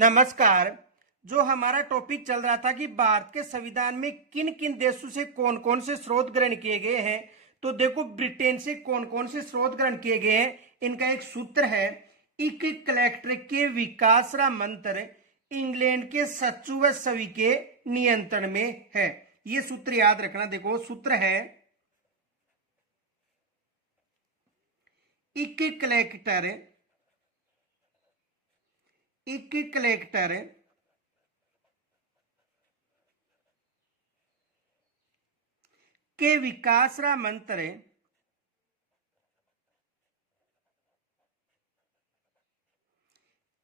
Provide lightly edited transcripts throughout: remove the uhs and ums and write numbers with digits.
नमस्कार। जो हमारा टॉपिक चल रहा था कि भारत के संविधान में किन किन देशों से कौन कौन से स्रोत ग्रहण किए गए हैं, तो देखो ब्रिटेन से कौन कौन से स्रोत ग्रहण किए गए हैं। इनका एक सूत्र है, एक कलेक्टर के विकास मंत्र इंग्लैंड के सचिव व सभी के नियंत्रण में है। ये सूत्र याद रखना। देखो सूत्र है, एक कलेक्टर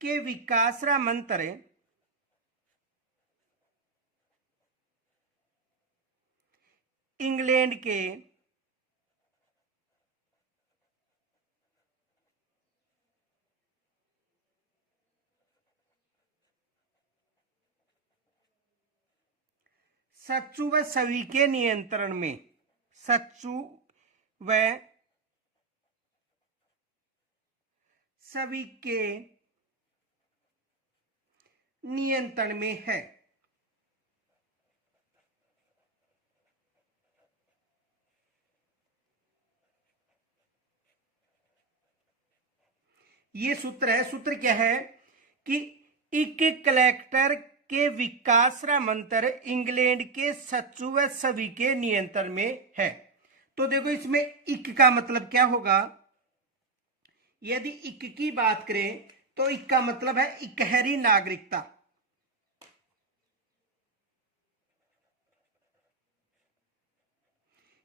के विकास मंत्र इंग्लैंड के सचिव व सभी के नियंत्रण में, सचिव व सभी के नियंत्रण में है। ये सूत्र है। सूत्र क्या है कि एक कलेक्टर के विकास मंत्र इंग्लैंड के सचिव व सभी के नियंत्रण में है। तो देखो इसमें इक का मतलब क्या होगा। यदि इक की बात करें तो इक का मतलब है इकहरी नागरिकता।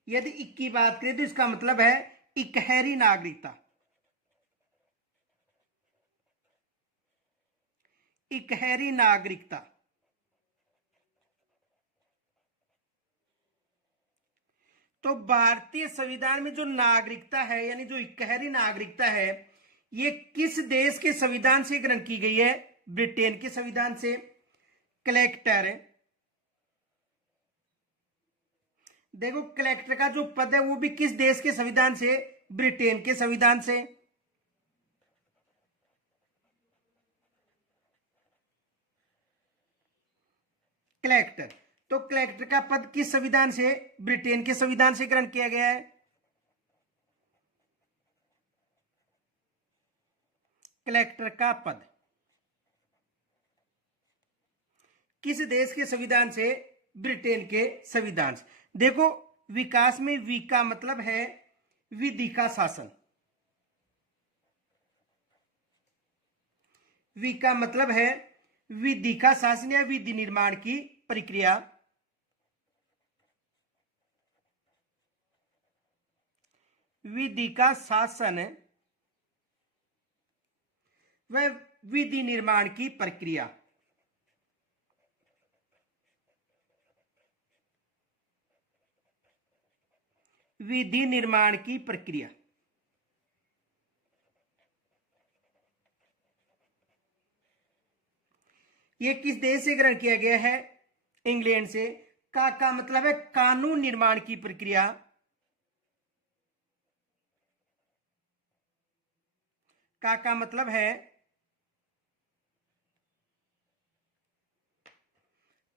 यदि इक की बात करें तो इसका मतलब है इकहरी नागरिकता। इकहरी नागरिकता। तो भारतीय संविधान में जो नागरिकता है, यानी जो इकहरी नागरिकता है, ये किस देश के संविधान से ग्रहण की गई है? ब्रिटेन के संविधान से। कलेक्टर, देखो कलेक्टर का जो पद है वो भी किस देश के संविधान से? ब्रिटेन के संविधान से। कलेक्टर, तो कलेक्टर का पद किस संविधान से? ब्रिटेन के संविधान से ग्रहण किया गया है। कलेक्टर का पद किस देश के संविधान से? ब्रिटेन के संविधान से। देखो विकास में वी का मतलब है विधि का शासन। वी का मतलब है विधि का शासन या विधि निर्माण की प्रक्रिया। विधि का शासन व विधि निर्माण की प्रक्रिया। विधि निर्माण की प्रक्रिया। ये किस देश से ग्रहण किया गया है? इंग्लैंड से। का मतलब है कानून निर्माण की प्रक्रिया। का मतलब है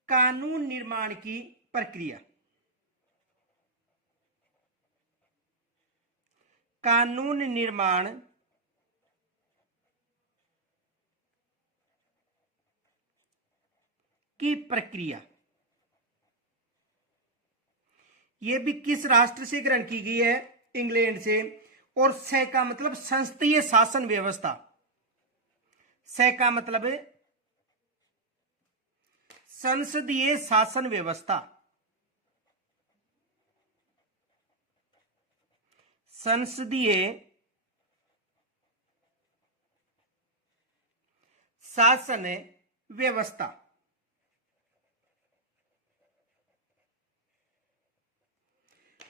कानून निर्माण की प्रक्रिया। कानून निर्माण की प्रक्रिया। यह भी किस राष्ट्र से ग्रहण की गई है? इंग्लैंड से। और स का मतलब संसदीय शासन व्यवस्था। स का मतलब है संसदीय शासन व्यवस्था। संसदीय शासन व्यवस्था।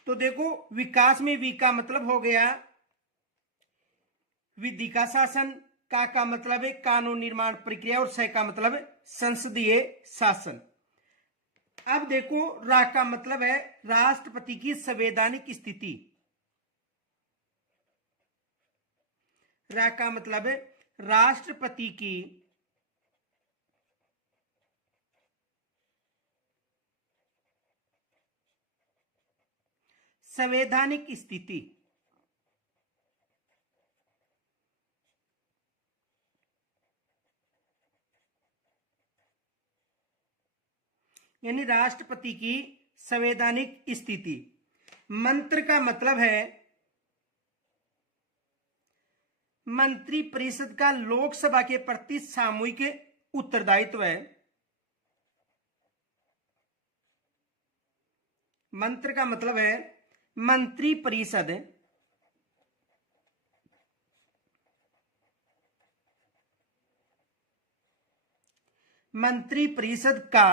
तो देखो विकास में वी का मतलब हो गया विधि का शासन। का मतलब है कानून निर्माण प्रक्रिया और स का मतलब है संसदीय शासन। अब देखो रा का मतलब है राष्ट्रपति की संवैधानिक स्थिति। रा का मतलब है राष्ट्रपति की संवैधानिक स्थिति, यानी राष्ट्रपति की संवैधानिक स्थिति। मंत्र का मतलब है मंत्रिपरिषद का लोकसभा के प्रति सामूहिक उत्तरदायित्व है। मंत्र का मतलब है मंत्रिपरिषद का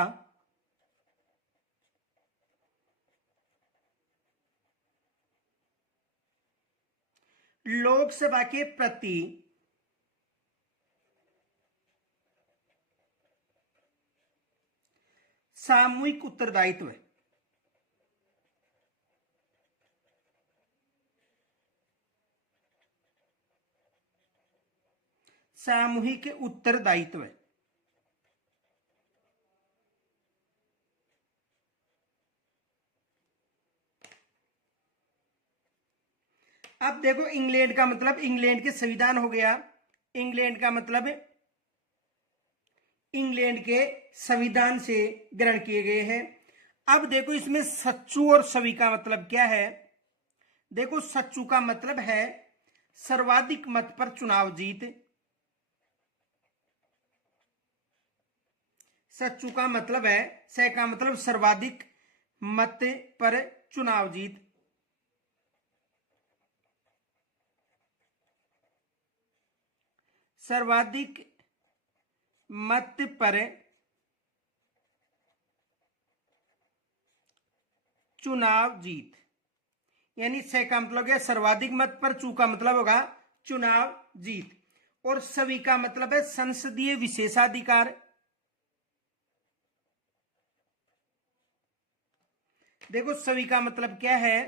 लोकसभा के प्रति सामूहिक उत्तरदायित्व है। सामूहिक उत्तरदायित्व है। अब देखो इंग्लैंड का मतलब, इंग्लैंड के संविधान हो गया। इंग्लैंड का मतलब इंग्लैंड के संविधान से ग्रहण किए गए हैं। अब देखो इसमें सच्चू और सभी का मतलब क्या है। देखो सच्चू का मतलब है सर्वाधिक मत पर चुनाव जीत। सच्चू का मतलब है, स का मतलब सर्वाधिक मत पर चुनाव जीत। सर्वाधिक मत पर चुनाव जीत, यानी स का मतलब है सर्वाधिक मत पर, चू का मतलब होगा चुनाव जीत। और सभी का मतलब है संसदीय विशेषाधिकार। देखो सभी का मतलब क्या है,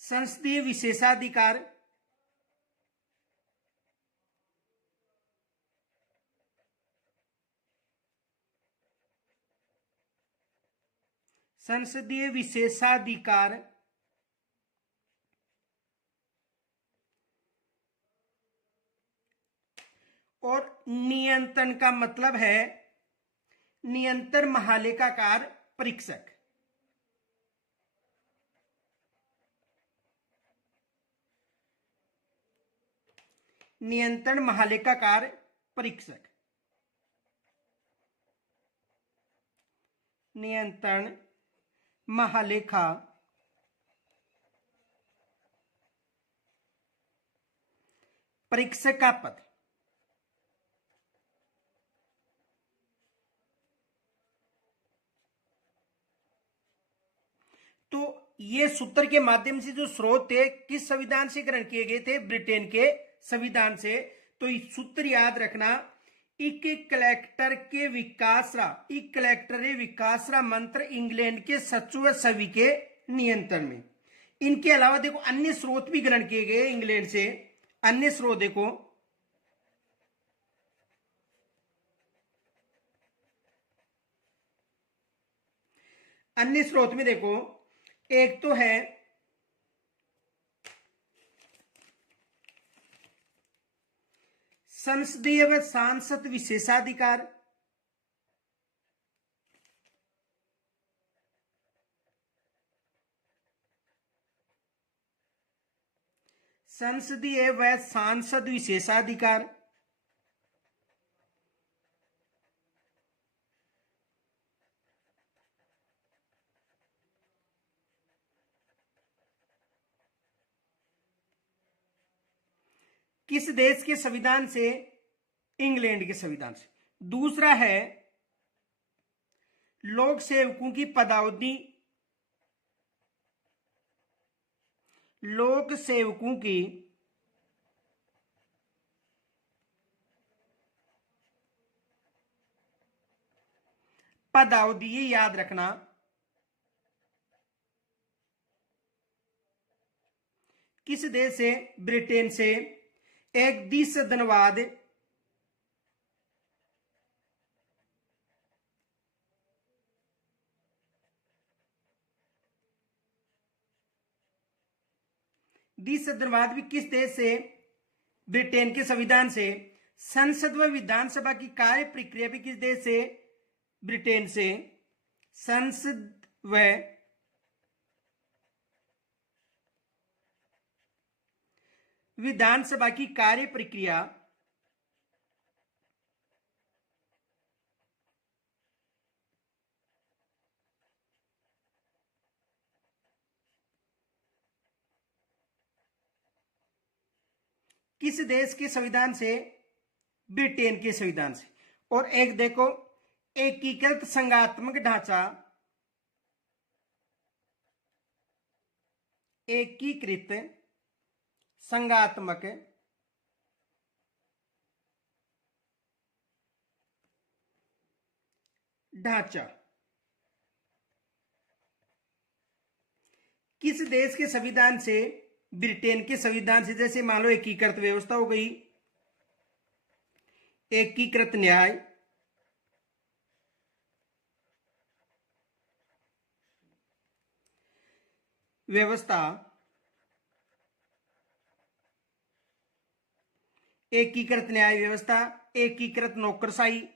संसदीय विशेषाधिकार। संसदीय विशेषाधिकार और नियंत्रण का मतलब है नियंत्रण महालेखाकार परीक्षक। नियंत्रण महालेखाकार परीक्षक, नियंत्रण महालेखा परीक्षक का पद। तो ये सूत्र के माध्यम से जो स्रोत थे किस संविधान से ग्रहण किए गए थे, ब्रिटेन के संविधान से। तो इस सूत्र याद रखना, इक कलेक्टर के विकासरा, इक कलेक्टर विकासरा मंत्र इंग्लैंड के सचिव सभी के नियंत्रण में। इनके अलावा देखो अन्य स्रोत भी ग्रहण किए गए इंग्लैंड से। अन्य स्रोत देखो, अन्य स्रोत में देखो, एक तो है संसदीय व सांसद विशेषाधिकार। संसदीय व सांसद विशेषाधिकार। किस देश के संविधान से? इंग्लैंड के संविधान से। दूसरा है लोक सेवकों की पदावधि, लोक सेवकों की पदावधि, ये याद रखना। किस देश से? ब्रिटेन से। एक द्विसदनवाद, द्विसदनवाद भी किस देश से? ब्रिटेन के संविधान से। संसद व विधानसभा की कार्य प्रक्रिया भी किस देश से? ब्रिटेन से। संसद व विधानसभा की कार्य प्रक्रिया किस देश के संविधान से? ब्रिटेन के संविधान से। और एक देखो, एकीकृत संघात्मक ढांचा, एकीकृत संघात्मक ढांचा किस देश के संविधान से? ब्रिटेन के संविधान से। जैसे मान लो एकीकृत व्यवस्था हो गई, एकीकृत न्याय, व्यवस्था, एकीकृत न्याय व्यवस्था, एकीकृत नौकरशाही,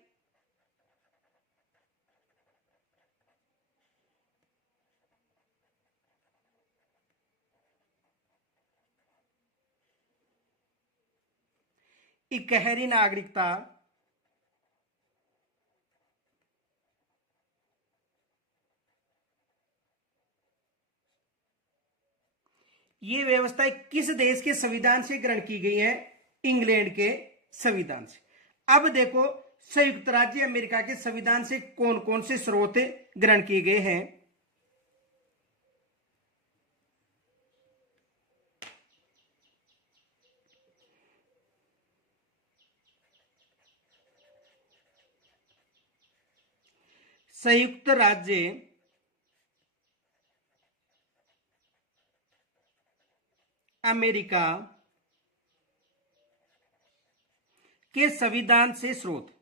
इकहरी नागरिकता, ये व्यवस्था किस देश के संविधान से ग्रहण की गई है? इंग्लैंड के संविधान से। अब देखो, संयुक्त राज्य अमेरिका के संविधान से कौन कौन से स्रोत ग्रहण किए गए हैं? संयुक्त राज्य अमेरिका के संविधान से स्रोत,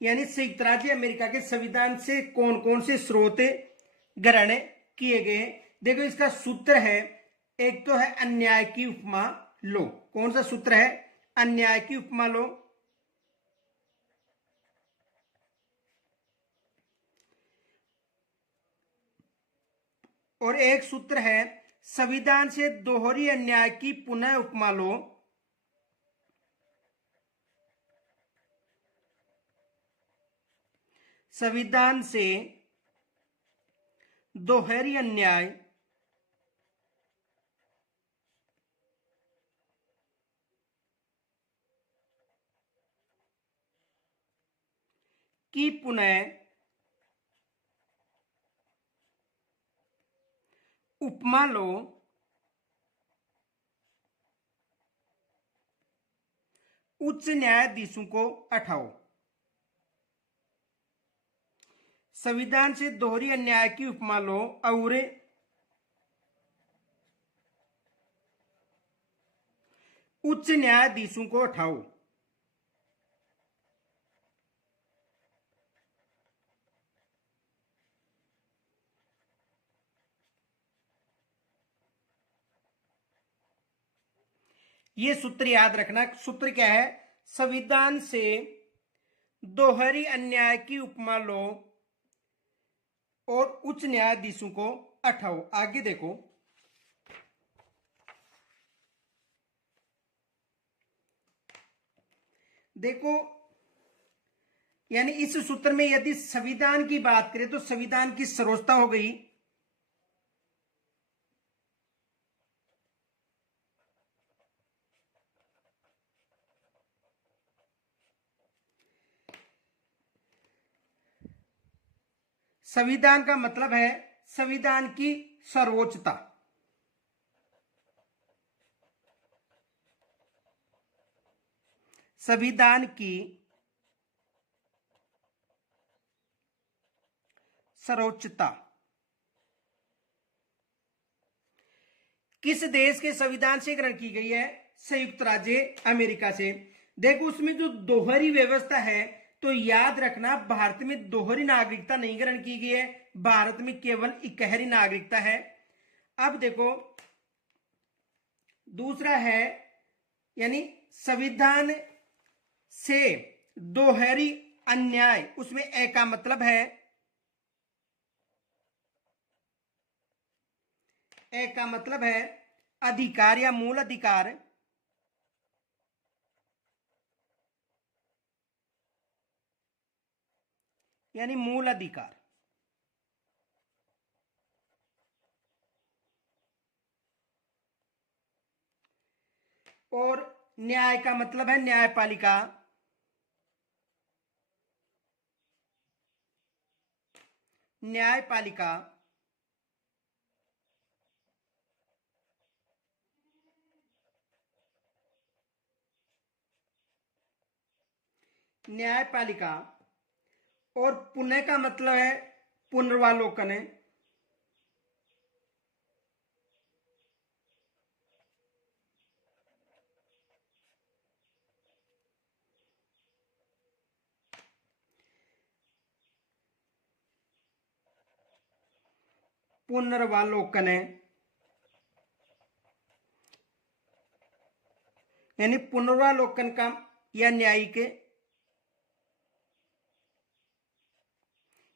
यानी संयुक्त राज्य अमेरिका के संविधान से कौन कौन से स्रोत ग्रहण किए गए? देखो, इसका सूत्र है, एक तो है अन्याय की उपमा लो। कौन सा सूत्र है? अन्याय की उपमा लो। और एक सूत्र है, संविधान से दोहरी अन्याय की पुनः उपमा लो। संविधान से दोहरी अन्याय की पुनः उपमा लो। उच्च न्यायाधीशों को हटाओ। संविधान से दोहरी अन्याय की उपमा लो और उच्च न्यायाधीशों को हटाओ। ये सूत्र याद रखना। सूत्र क्या है? संविधान से दोहरी अन्याय की उपमा लो और उच्च न्यायाधीशों को हटाओ। आगे देखो, यानी इस सूत्र में यदि संविधान की बात करें तो संविधान की सर्वोच्चता हो गई, संविधान का मतलब है संविधान की सर्वोच्चता। संविधान की सर्वोच्चता किस देश के संविधान से ग्रहण की गई है? संयुक्त राज्य अमेरिका से। देखो, उसमें जो दोहरी व्यवस्था है तो याद रखना भारत में दोहरी नागरिकता नहीं ग्रहण की गई है, भारत में केवल इकहरी नागरिकता है। अब देखो दूसरा है, यानी संविधान से दोहरी अन्याय, उसमें ए का मतलब है, ए का मतलब है अधिकार या मूल अधिकार। यानी मूल अधिकार। और न्याय का मतलब है न्यायपालिका। न्यायपालिका। न्यायपालिका। और पुनः का मतलब है पुनर्वालोकन है। पुनर्वालोकन है, यानी पुनर्वालोकन का या न्यायिक,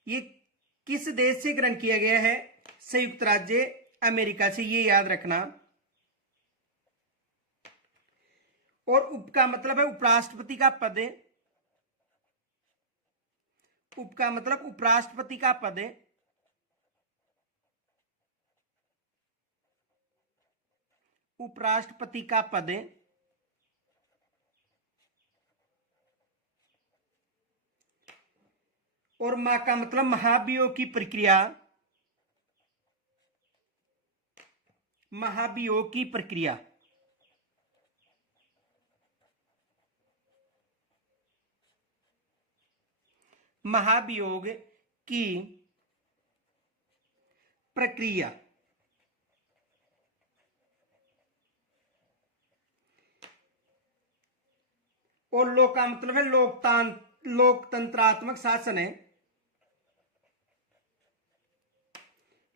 ये किस देश से ग्रहण किया गया है? संयुक्त राज्य अमेरिका से, ये याद रखना। और उप का मतलब है उपराष्ट्रपति का पद। उप का मतलब उपराष्ट्रपति का पद। उपराष्ट्रपति का पद। और मा का मतलब महाभियोग की प्रक्रिया। महाभियोग की प्रक्रिया। महाभियोग की प्रक्रिया। और लोक का मतलब है लोकतंत्रात्मक शासन है।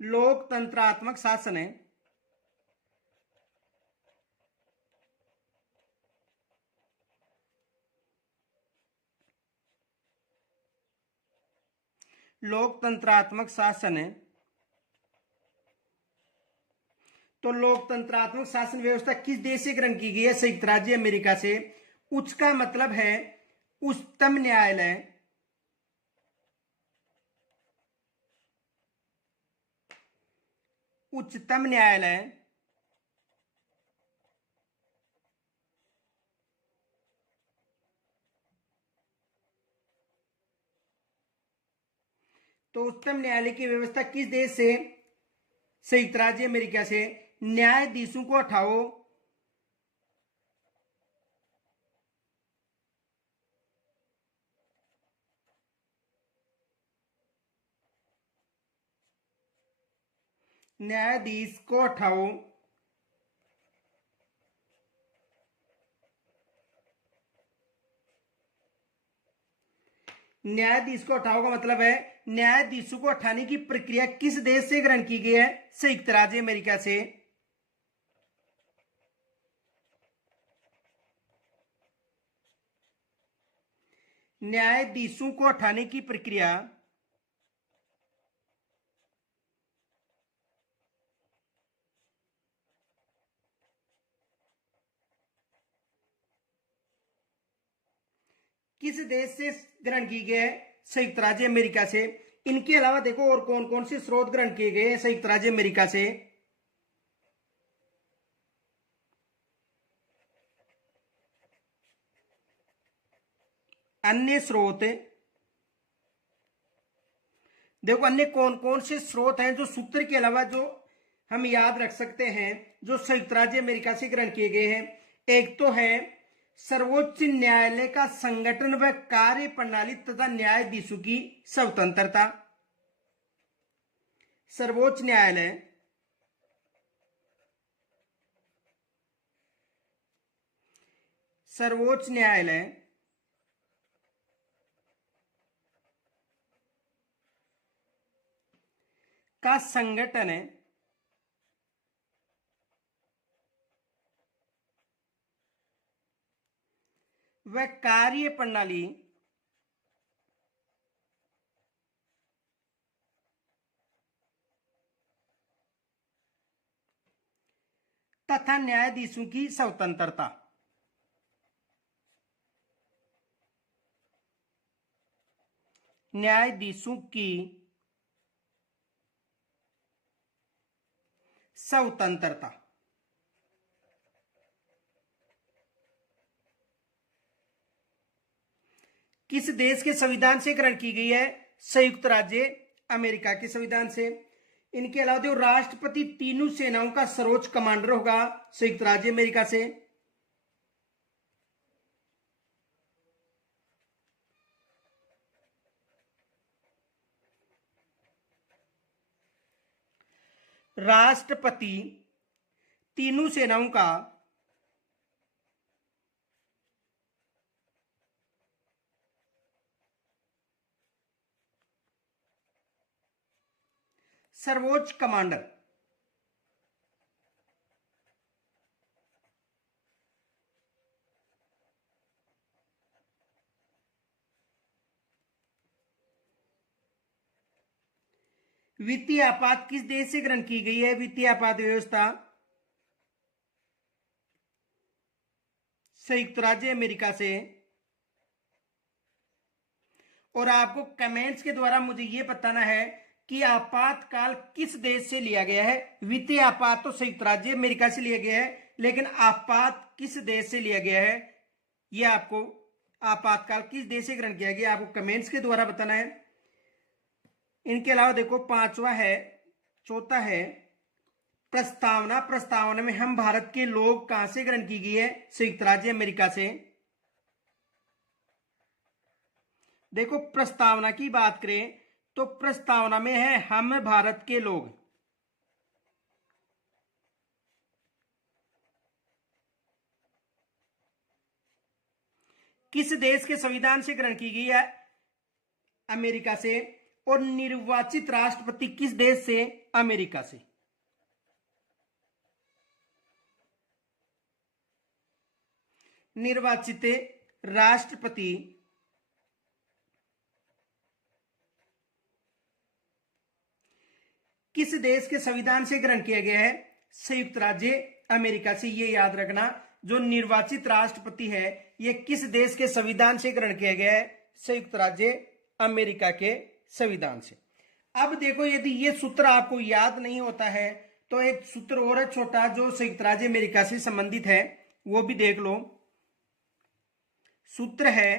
लोकतंत्रात्मक शासन है। लोकतंत्रात्मक शासन है। तो लोकतंत्रात्मक शासन व्यवस्था किस देश से ग्रहण की गई है? संयुक्त राज्य अमेरिका से। उच्च का मतलब है उच्चतम न्यायालय। उच्चतम न्यायालय। तो उच्चतम न्यायालय की व्यवस्था किस देश से? संयुक्त राज्य अमेरिका से। न्यायाधीशों को हटाओ। न्यायाधीश को हटाओ। न्यायाधीश को हटाओ का मतलब है न्यायाधीशों को हटाने की प्रक्रिया किस देश से ग्रहण की गई है? संयुक्त राज्य अमेरिका से। न्यायाधीशों को हटाने की प्रक्रिया किस देश से ग्रहण की गई है? संयुक्त राज्य अमेरिका से। इनके अलावा देखो और कौन कौन से स्रोत ग्रहण किए गए हैं संयुक्त राज्य अमेरिका से। अन्य स्रोत। देखो अन्य कौन कौन से स्रोत हैं जो सूत्र के अलावा जो हम याद रख सकते हैं, जो संयुक्त राज्य अमेरिका से ग्रहण किए गए हैं। एक तो है सर्वोच्च न्यायालय का संगठन व कार्य प्रणाली तथा न्यायाधीशों की स्वतंत्रता। सर्वोच्च न्यायालय। सर्वोच्च न्यायालय का संगठन है व कार्य प्रणाली तथा न्यायाधीशों की स्वतंत्रता। न्यायाधीशों की स्वतंत्रता। किस देश के संविधान से ग्रहण की गई है? संयुक्त राज्य अमेरिका के संविधान से। इनके अलावा जो राष्ट्रपति तीनों सेनाओं का सर्वोच्च कमांडर होगा, संयुक्त राज्य अमेरिका से। राष्ट्रपति तीनों सेनाओं का सर्वोच्च कमांडर। वित्तीय आपात किस देश से ग्रहण की गई है? वित्तीय आपात व्यवस्था संयुक्त राज्य अमेरिका से। और आपको कमेंट्स के द्वारा मुझे यह बताना है कि आपातकाल किस देश से लिया गया है। वित्तीय आपात तो संयुक्त राज्य अमेरिका से लिया गया है, लेकिन आपात किस देश से लिया गया है, यह आपको आपातकाल किस देश से ग्रहण किया गया आपको कमेंट्स के द्वारा बताना है। इनके अलावा देखो पांचवा है, चौथा है प्रस्तावना। प्रस्तावना में हम भारत के लोग कहां से ग्रहण की गई है? संयुक्त राज्य अमेरिका से। देखो प्रस्तावना की बात करें तो प्रस्तावना में है हम भारत के लोग। किस देश के संविधान से ग्रहण की गई है? अमेरिका से। और निर्वाचित राष्ट्रपति किस देश से? अमेरिका से। निर्वाचित राष्ट्रपति किस देश के संविधान से ग्रहण किया गया है? संयुक्त राज्य अमेरिका से। ये याद रखना, जो निर्वाचित राष्ट्रपति है यह किस देश के संविधान से ग्रहण किया गया है? संयुक्त राज्य अमेरिका के संविधान से। अब देखो यदि ये सूत्र आपको याद नहीं होता है तो एक सूत्र और है छोटा जो संयुक्त राज्य अमेरिका से संबंधित है, वो भी देख लो। सूत्र है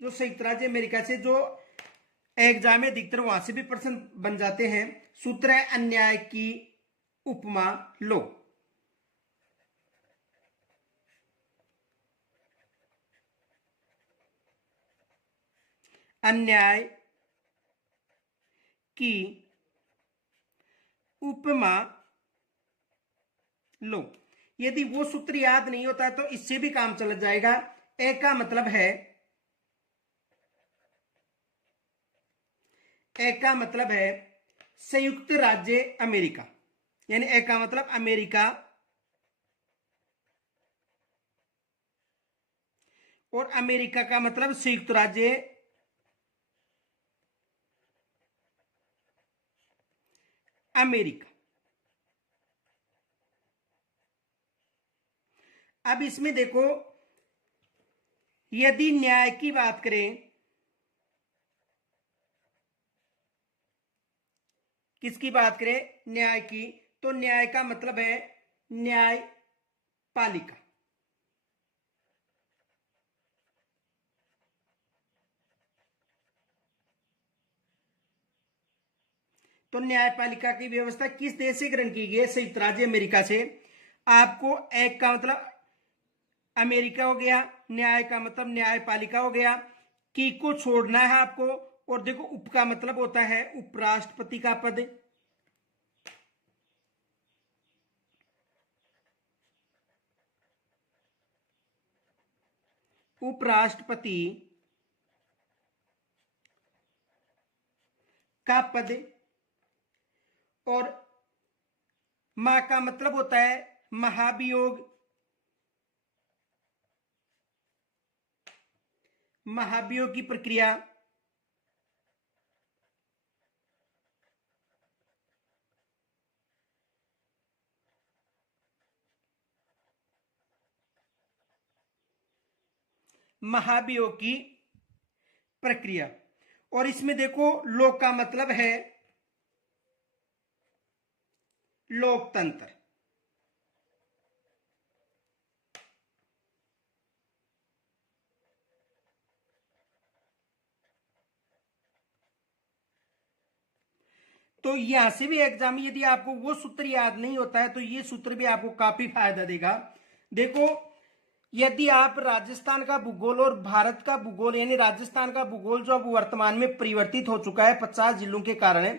जो संयुक्त राज्य अमेरिका से, जो एग्जाम में अधिकतर वहां से भी प्रश्न बन जाते हैं। सूत्र है अन्याय की उपमा लो। अन्याय की उपमा लो। यदि वो सूत्र याद नहीं होता है तो इससे भी काम चल जाएगा। ए का मतलब है, ए का मतलब है संयुक्त राज्य अमेरिका, यानी ए का मतलब अमेरिका, और अमेरिका का मतलब संयुक्त राज्य अमेरिका। अब इसमें देखो यदि न्याय की बात करें, किसकी बात करें? न्याय की, तो न्याय का मतलब है न्यायपालिका। तो न्यायपालिका की व्यवस्था किस देश से ग्रहण की गई है? संयुक्त राज्य अमेरिका से। आपको एक का मतलब अमेरिका हो गया, न्याय का मतलब न्यायपालिका हो गया, की को छोड़ना है आपको। और देखो उप का मतलब होता है उपराष्ट्रपति का पद। उपराष्ट्रपति का पद। और मा का मतलब होता है महाभियोग। महाभियोग की प्रक्रिया, महाभियोग की प्रक्रिया। और इसमें देखो लोक का मतलब है लोकतंत्र। तो यहां से भी एग्जाम में यदि आपको वो सूत्र याद नहीं होता है तो ये सूत्र भी आपको काफी फायदा देगा। देखो यदि आप राजस्थान का भूगोल और भारत का भूगोल, यानी राजस्थान का भूगोल जो अब वर्तमान में परिवर्तित हो चुका है 50 जिलों के कारण,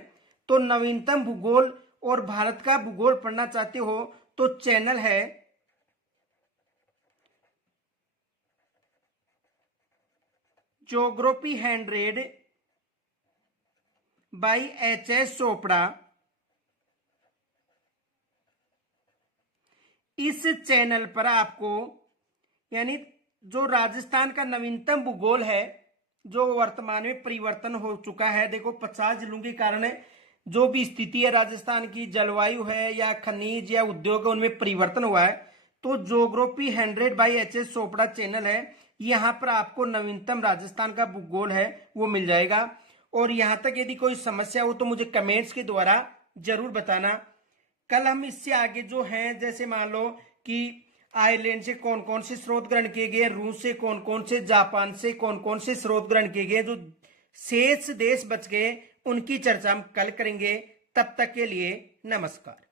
तो नवीनतम भूगोल और भारत का भूगोल पढ़ना चाहते हो तो चैनल है ज्योग्राफी 100 बाई HS चोपड़ा। इस चैनल पर आपको, यानी जो राजस्थान का नवीनतम भूगोल है जो वर्तमान में परिवर्तन हो चुका है, देखो 50 जिलों के कारण जो भी स्थिति है राजस्थान की, जलवायु है या खनिज या उद्योग है, उनमें परिवर्तन हुआ है। तो geography 100 by HS Chopra channel है, यहां पर आपको नवीनतम राजस्थान का भूगोल है वो मिल जाएगा। और यहां तक यदि कोई समस्या हो तो मुझे कमेंट्स के द्वारा जरूर बताना। कल हम इससे आगे जो हैं, जैसे मान लो कि आयरलैंड से कौन कौन से स्रोत ग्रहण किए गए, रूस से कौन कौन से, जापान से कौन कौन से स्रोत ग्रहण किए गए, जो शेष देश बच गए उनकी चर्चा हम कल करेंगे। तब तक के लिए नमस्कार।